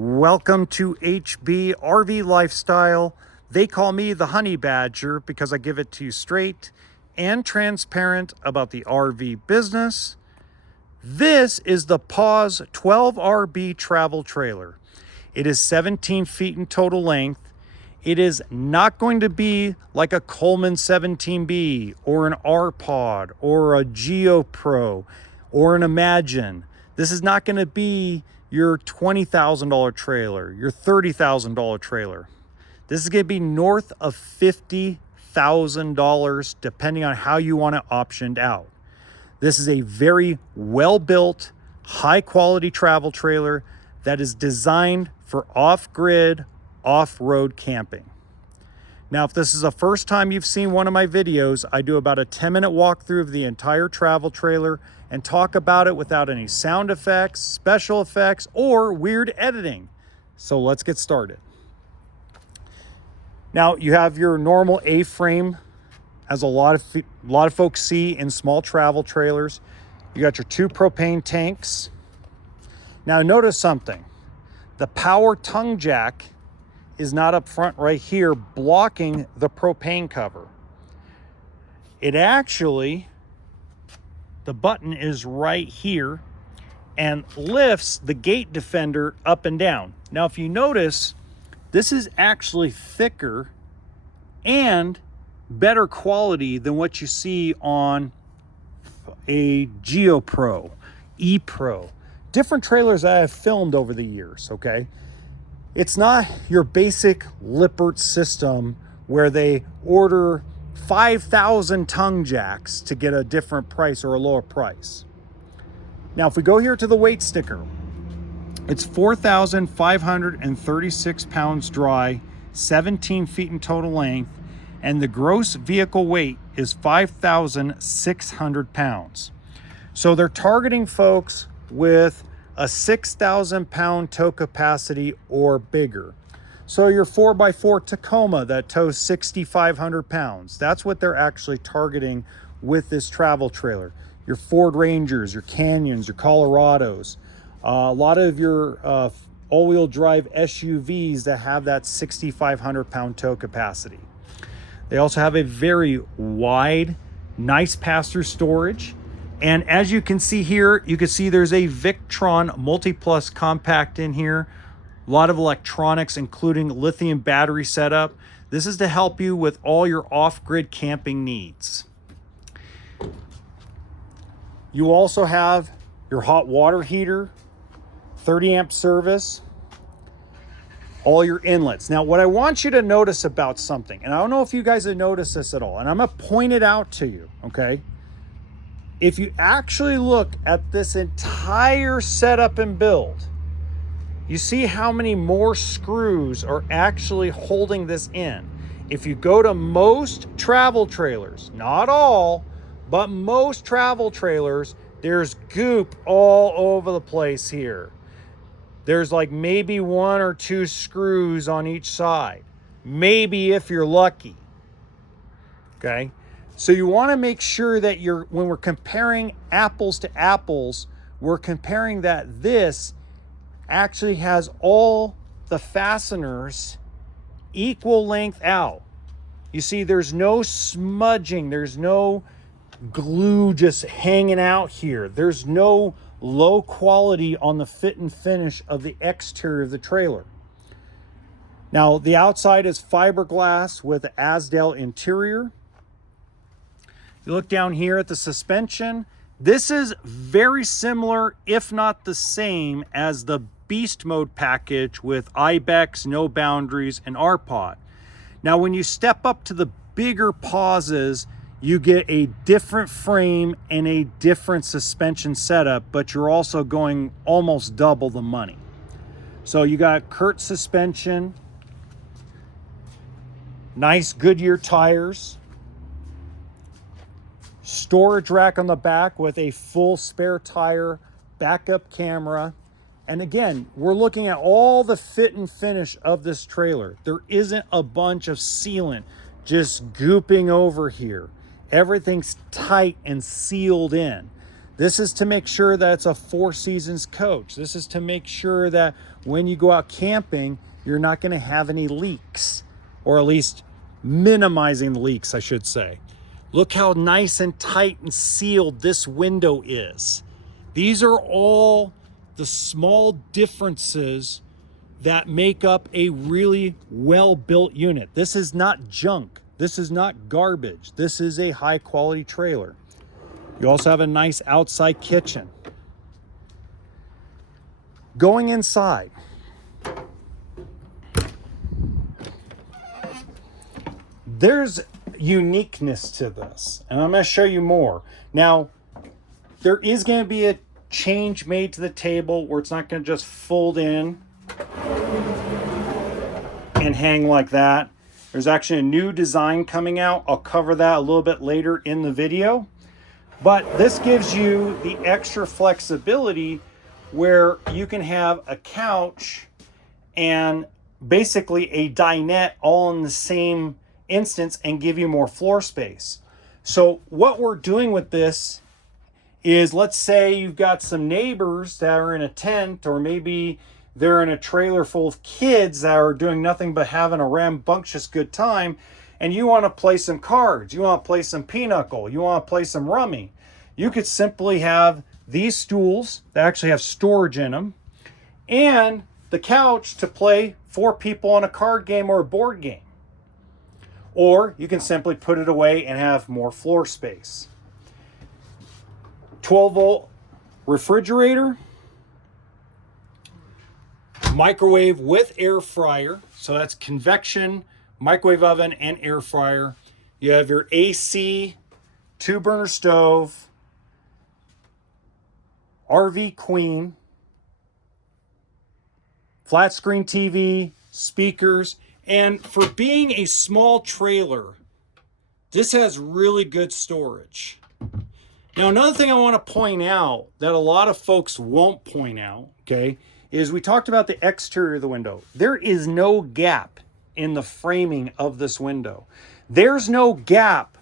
Welcome to HB RV Lifestyle. They call me the Honey Badger because I give it to you straight and transparent about the RV business. This is the Pause 12RB travel trailer. It is 17 feet in total length. It is not going to be like a Coleman 17B or an R-Pod or a Geo Pro or an Imagine. This is not going to be your $20,000 trailer, your $30,000 trailer. This is going to be north of $50,000 depending on how you want it optioned out. This is a very well-built, high-quality travel trailer that is designed for off-grid, off-road camping. Now, if this is the first time you've seen one of my videos, I do about a 10-minute walkthrough of the entire travel trailer and talk about it without any sound effects, special effects, or weird editing. So let's get started. Now, you have your normal A-frame, as a lot of folks see in small travel trailers. You got your 2 propane tanks. Now, notice something. The power tongue jack is not up front right here blocking the propane cover. It actually, the button is right here and lifts the gate defender up and down. Now, if you notice, this is actually thicker and better quality than what you see on a Geo Pro, E-Pro, different trailers I have filmed over the years, okay? It's not your basic Lippert system where they order 5,000 tongue jacks to get a different price or a lower price. Now, if we go here to the weight sticker, it's 4,536 pounds dry, 17 feet in total length, and the gross vehicle weight is 5,600 pounds. So they're targeting folks with a 6,000 pound tow capacity or bigger. So your 4x4 Tacoma that tows 6,500 pounds, that's what they're actually targeting with this travel trailer. Your Ford Rangers, your Canyons, your Colorados, a lot of your all-wheel drive SUVs that have that 6,500 pound tow capacity. They also have a very wide, nice pass-through storage. And as you can see here, you can see there's a Victron Multi-Plus compact in here. A lot of electronics, including lithium battery setup. This is to help you with all your off-grid camping needs. You also have your hot water heater, 30 amp service, all your inlets. Now, what I want you to notice about something, and I don't know if you guys have noticed this at all, and I'm gonna point it out to you, okay? If you actually look at this entire setup and build, you see how many more screws are actually holding this in. If you go to most travel trailers, not all, but most travel trailers, there's goop all over the place here. There's like maybe 1 or 2 screws on each side, maybe if you're lucky, okay? So you want to make sure that when we're comparing apples to apples, we're comparing that this actually has all the fasteners equal length out. You see, there's no smudging, there's no glue just hanging out here. There's no low quality on the fit and finish of the exterior of the trailer. Now, the outside is fiberglass with an Azdel interior. You look down here at the suspension. This is very similar, if not the same, as the Beast Mode package with Ibex, No Boundaries, and R-Pod. Now, when you step up to the bigger pauses, you get a different frame and a different suspension setup, but you're also going almost double the money. So you got Kurt suspension, nice Goodyear tires, storage rack on the back with a full spare tire, backup camera. And again, we're looking at all the fit and finish of this trailer. There isn't a bunch of sealant just gooping over here. Everything's tight and sealed in. This is to make sure that it's a Four Seasons coach. This is to make sure that when you go out camping, you're not going to have any leaks, or at least minimizing the leaks, I should say. Look how nice and tight and sealed this window is. These are all the small differences that make up a really well-built unit. This is not junk. This is not garbage. This is a high-quality trailer. You also have a nice outside kitchen. Going inside, there's uniqueness to this, and I'm going to show you more. Now, there is going to be a change made to the table where it's not going to just fold in and hang like that. There's actually a new design coming out. I'll cover that a little bit later in the video. But this gives you the extra flexibility where you can have a couch and basically a dinette all in the same instance and give you more floor space. So what we're doing with this is, let's say you've got some neighbors that are in a tent, or maybe they're in a trailer full of kids that are doing nothing but having a rambunctious good time, and you want to play some cards, you want to play some pinochle, you want to play some rummy. You could simply have these stools that actually have storage in them, and the couch to play 4 people on a card game or a board game. Or you can simply put it away and have more floor space. 12-volt refrigerator, microwave with air fryer. So that's convection, microwave oven, and air fryer. You have your AC, 2-burner stove, RV queen, flat screen TV, speakers, and for being a small trailer, this has really good storage. Now, another thing I want to point out that a lot of folks won't point out, okay, is we talked about the exterior of the window. There is no gap in the framing of this window. There's no gap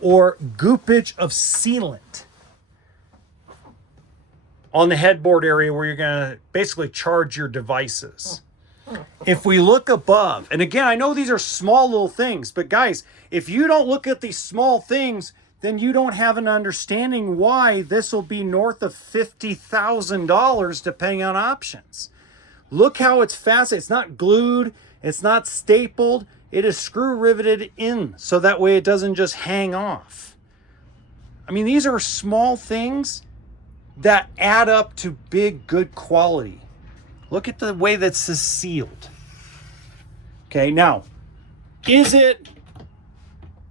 or goopage of sealant on the headboard area where you're going to basically charge your devices. If we look above, and again, I know these are small little things, but guys, if you don't look at these small things, then you don't have an understanding why this will be north of $50,000 depending on options. Look how it's fastened. It's not glued. It's not stapled. It is screw riveted in so that way it doesn't just hang off. I mean, these are small things that add up to big, good quality. Look at the way this is sealed. Okay, now, is it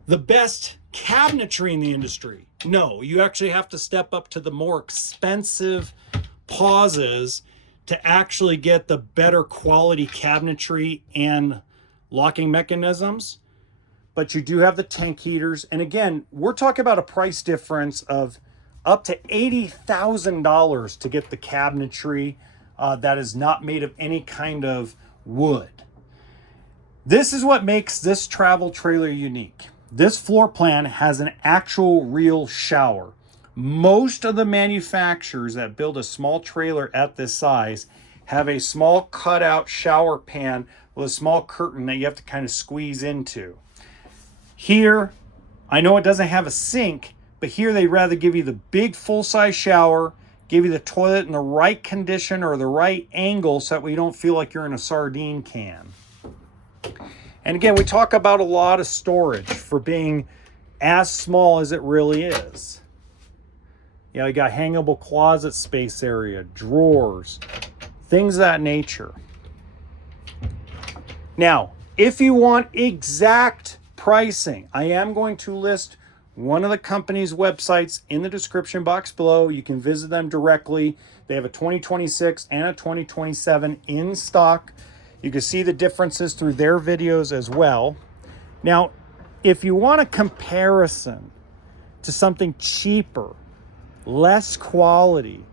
the best cabinetry in the industry? No, you actually have to step up to the more expensive pauses to actually get the better quality cabinetry and locking mechanisms. But you do have the tank heaters. And again, we're talking about a price difference of up to $80,000 to get the cabinetry that is not made of any kind of wood. This is what makes this travel trailer unique. This floor plan has an actual real shower. Most of the manufacturers that build a small trailer at this size have a small cutout shower pan with a small curtain that you have to kind of squeeze into. Here, I know it doesn't have a sink, but here they'd rather give you the big full-size shower, give you the toilet in the right condition or the right angle so that we don't feel like you're in a sardine can. And again, we talk about a lot of storage for being as small as it really is. You know, you got hangable closet space area, drawers, things of that nature. Now, if you want exact pricing, I am going to list one of the company's websites in the description box below. You can visit them directly. They have a 2026 and a 2027 in stock. You can see the differences through their videos as well. Now, if you want a comparison to something cheaper, less quality,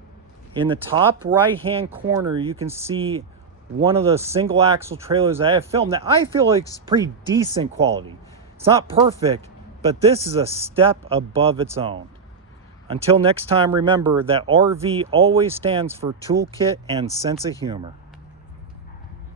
in the top right-hand corner, you can see one of the single axle trailers that I have filmed that I feel like it's pretty decent quality. It's not perfect, but this is a step above its own. Until next time, remember that RV always stands for toolkit and sense of humor.